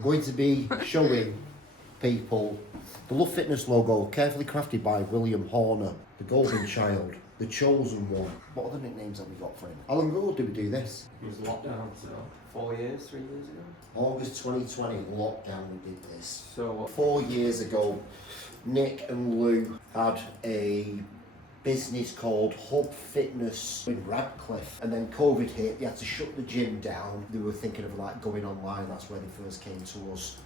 I'm going to be showing people the Love Fitness logo, carefully crafted by William Horner, the golden child, the chosen one. What other nicknames have we got for him? How long ago did we do this? It was lockdown, so 3 years ago. August 2020, lockdown, we did this. So 4 years ago, Nick and Lou had a business called Hub Fitness in Radcliffe, and then COVID hit. They had to shut the gym down. They were thinking of like going online. That's where they first came to us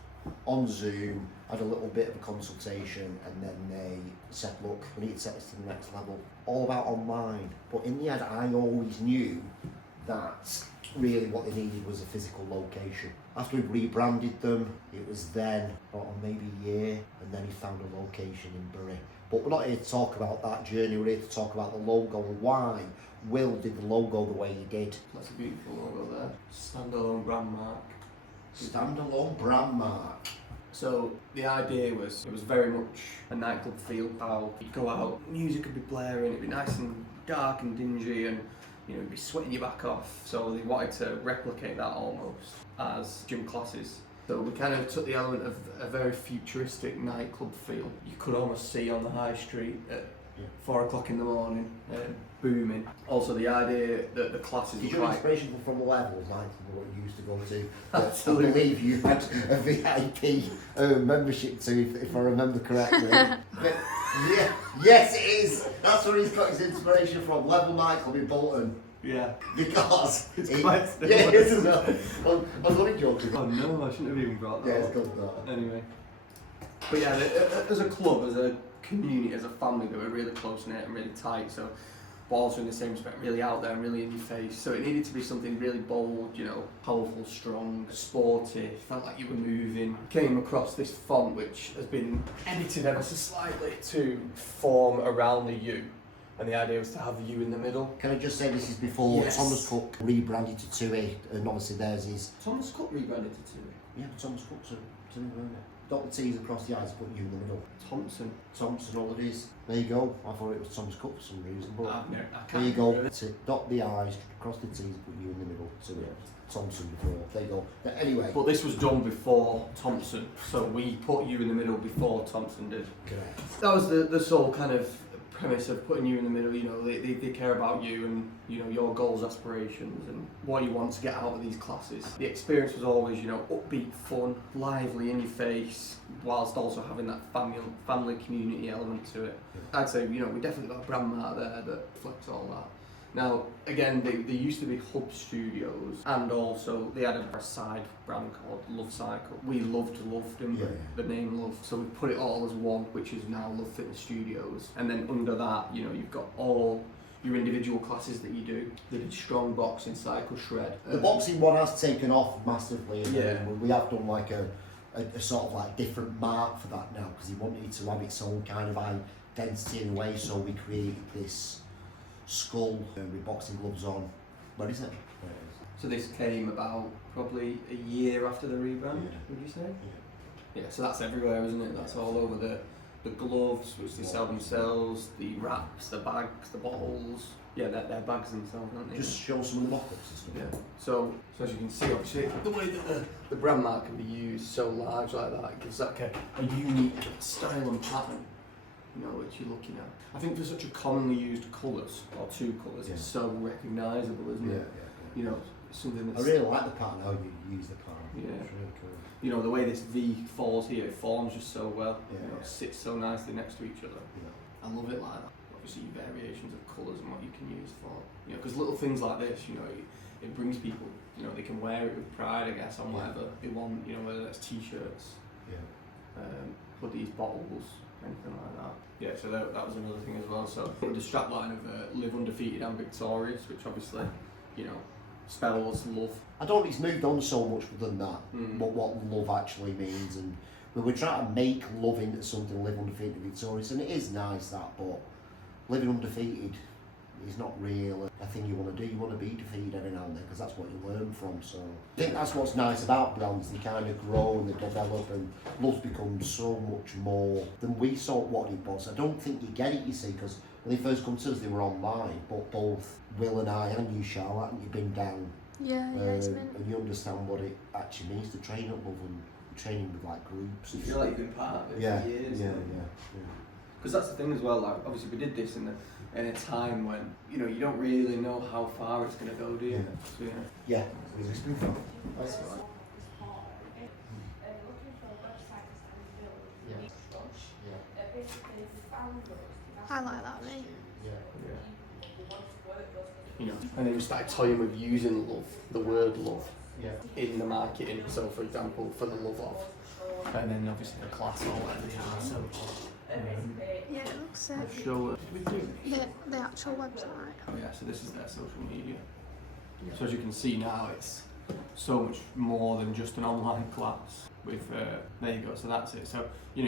on Zoom, had a little bit of a consultation, and then they said, look, we need to take this to the next level. All about online. But in the end, I always knew that really what they needed was a physical location. After we rebranded them, it was then, or maybe a year, and then he found a location in Bury. But we're not here to talk about that journey, we're here to talk about the logo and why Will did the logo the way he did. that's a beautiful logo there. Standalone brand mark. Standalone brand mark. So the idea was, it was very much a nightclub feel. How you'd go out, music would be blaring, it'd be nice and dark and dingy, and you know, you'd be sweating your back off. So they wanted to replicate that almost as gym classes. So we kind of took the element of a very futuristic nightclub feel. You could almost see on the high street at 4 o'clock in the morning, booming. Also the idea that the classes Did were you have quite... inspiration from the levels, like what you used to go to? Absolutely. I believe you had a VIP membership to, if I remember correctly. But, yeah, yes, it is. That's where he's got his inspiration from. Level nightclub in Bolton. Yeah. Because It's quite yeah, it is, isn't it? I was only joking. Oh no, I shouldn't have even brought that Yeah, it's up. good that. Anyway. But yeah, as a club, as a community, as a family, they were really close-knit and really tight, so, but also in the same respect, really out there and really in your face. So it needed to be something really bold, you know, powerful, strong, sporty, felt like you were moving. Came across this font which has been edited ever so slightly to form around the U. And the idea was to have you in the middle. Can I just say this is before Yes. Thomas Cook rebranded to 2A, and obviously theirs is... Thomas Cook rebranded to 2. Yeah, Thomas Cook to 2, weren't it? Dot the T's across the I's, put you in the middle. Thompson. Thompson, all it is. There you go. I thought it was Thomas Cook for some reason, but I there can't you go. remember it. Dot the I's, cross the T's, put you in the middle. So yeah, Thompson before. There you go. But anyway. But this was done before Thompson, so we put you in the middle before Thompson did. Correct. That was the sole kind of premise of putting you in the middle. You know, they care about you and, you know, your goals, aspirations, and what you want to get out of these classes. The experience was always, you know, upbeat, fun, lively, in your face, whilst also having that family community element to it. I'd say, you know, we definitely got a brand mark there that reflects all that. Now, again, they used to be Hub Studios, and also they had a side brand called Love Cycle. We loved them, Yeah. the name Love, so we put it all as one, which is now Love Fitness Studios. And then under that, you know, you've got all your individual classes that you do. They did strong boxing, cycle, shred. The boxing one has taken off massively. And Yeah. we have done like a sort of like different mark for that now, because he wanted to have its own kind of identity in a way, so we created this skull with boxing gloves on. Where is it? There it is. So this came about probably a year after the rebrand, Yeah. would you say? Yeah. Yeah, so that's everywhere, isn't it? That's all over the gloves, which they sell themselves, the wraps, the bags, the bottles. Yeah, they're bags themselves, aren't they? Just show some of the mock-ups and stuff. Yeah. So as you can see, obviously, the way that the brand mark can be used so large like that, it gives like a unique style and pattern, you know, which you're looking at. I think for such a commonly used colours, or two colours, Yeah. it's so recognisable, isn't Yeah, it? yeah. You know, something I that's... really like the pattern, how you use the pattern. Yeah. It's really cool. You know, the way this V falls here, it forms just so well. Yeah, You know, yeah. it sits so nicely next to each other. Yeah. I love it like that. Obviously, variations of colours and what you can use for, you know, because little things like this, you know, it brings people, you know, they can wear it with pride, I guess, on whatever they want, you know, whether that's t-shirts, Yeah. hoodies, bottles, anything like that. Yeah, so that was another thing as well. So the strap line of live undefeated and victorious, which obviously, you know, spells love. I don't think it's moved on so much than that, Mm. but what love actually means, and we're trying to make love into something, live undefeated victorious, and it is nice that, but living undefeated is not really a thing you want to do. You want to be defeated every now and then, because that's what you learn from. So I think that's what's nice about brands. They kind of grow and they develop, and love's become so much more than we saw what it was. I don't think you get it, you see, because when they first come to us, they were online, but both Will and I, and you, Charlotte, and you've been down, Yeah, it's mint. and you understand what it actually means to train at love and training with like groups. You And feel like you've been part of it for years. Yeah. Because that's the thing as well. Like obviously we did this in a time when you don't really know how far it's going to go, do you? Yeah. So, Yeah. That's right. I like that, me. And then we started toying with using love, the word love, in the marketing. So, for example, for the love of, and then obviously the class or whatever they are. So, Yeah, it looks sick. show The actual website. Oh yeah, so this is their social media. So as you can see now, it's so much more than just an online class. With there you go. So that's it. So you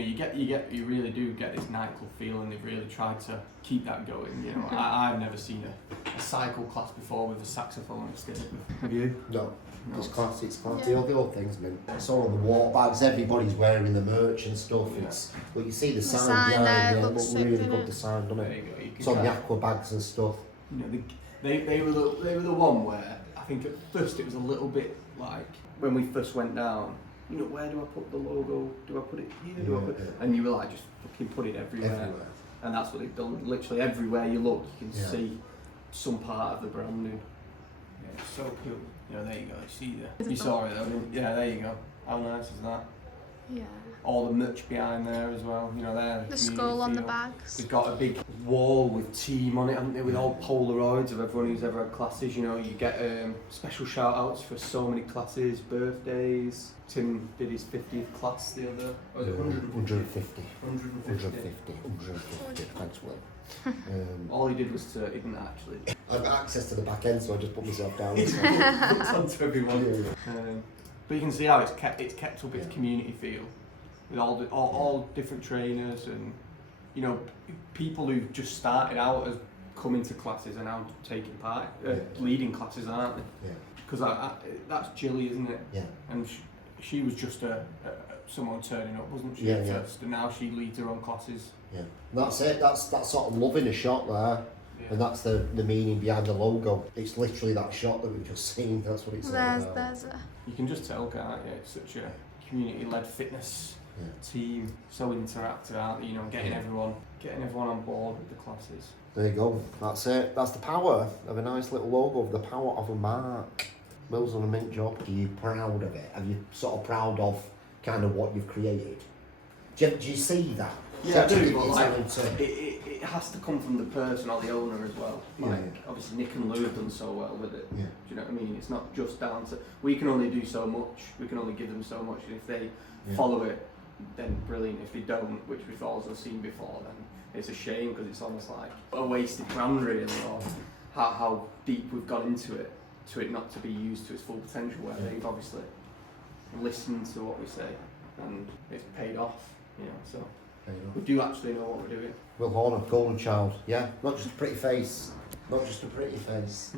really do get this nightclub feel, and they've really tried to keep that going. I've never seen a cycle class before with a saxophonist in it. Have you? No. It's class. Yeah. The old things, man. It's all on the water bags. Everybody's wearing the merch and stuff. Yeah. Well, you see the sign sign behind there it. looks Looks sick, really doesn't good. it? The sign, doesn't There it? you go. You can It's on the kind aqua bags and stuff. they were the one where I think at first it was a little bit like when we first went down. Where do I put the logo? Do I put it here? And you were like, just fucking put it everywhere. And that's what they've done. Literally everywhere you look, you can see some part of the branding. Yeah, it's so cool. There you go. You see there. You saw it though, didn't you? Yeah, there you go. How nice is that? Yeah. All the merch behind there as well. There. The skull on the bags. We've got a big wall with team on it, haven't they? With all Polaroids of everyone who's ever had classes. You get special shout outs for so many classes, birthdays. Tim did his 50th class the other. Was it 150. 150. Thanks, Will. All he did was he didn't actually. I've got access to the back end, so I just put myself down. It's onto everyone. But you can see how it's kept up its community feel, with all different trainers and people who've just started out as coming to classes and now taking part, leading classes, aren't they? Yeah. Because that's Jilly, isn't it? Yeah. And she was just someone turning up, wasn't she? Yeah, at yeah. first, and now she leads her own classes. Yeah. That's it. That's sort of loving a shot there. Yeah. And that's the meaning behind the logo. It's literally that shot that we've just seen. That's what it's about. There's a. You can just tell, can't you? It's such a community-led fitness team, so interactive, aren't they? Getting everyone on board with the classes. There you go. That's it. That's the power of a nice little logo, the power of a mark. Will's done a mint job. Are you proud of it? Are you sort of proud of kind of what you've created? Do you see that? Yeah, I do, but It's it has to come from the person or the owner as well. Obviously Nick and Lou have done so well with it. Yeah. Do you know what I mean? It's not just down to, we can only do so much, we can only give them so much, and if they follow it, then brilliant. If they don't, which we've also seen before, then it's a shame, because it's almost like a wasted brand really, or how deep we've gone into it, to it not to be used to its full potential, where they've obviously listened to what we say, and it's paid off, so. We do actually know what we're doing. Will Horner, golden child. Yeah, not just a pretty face. Not just a pretty face.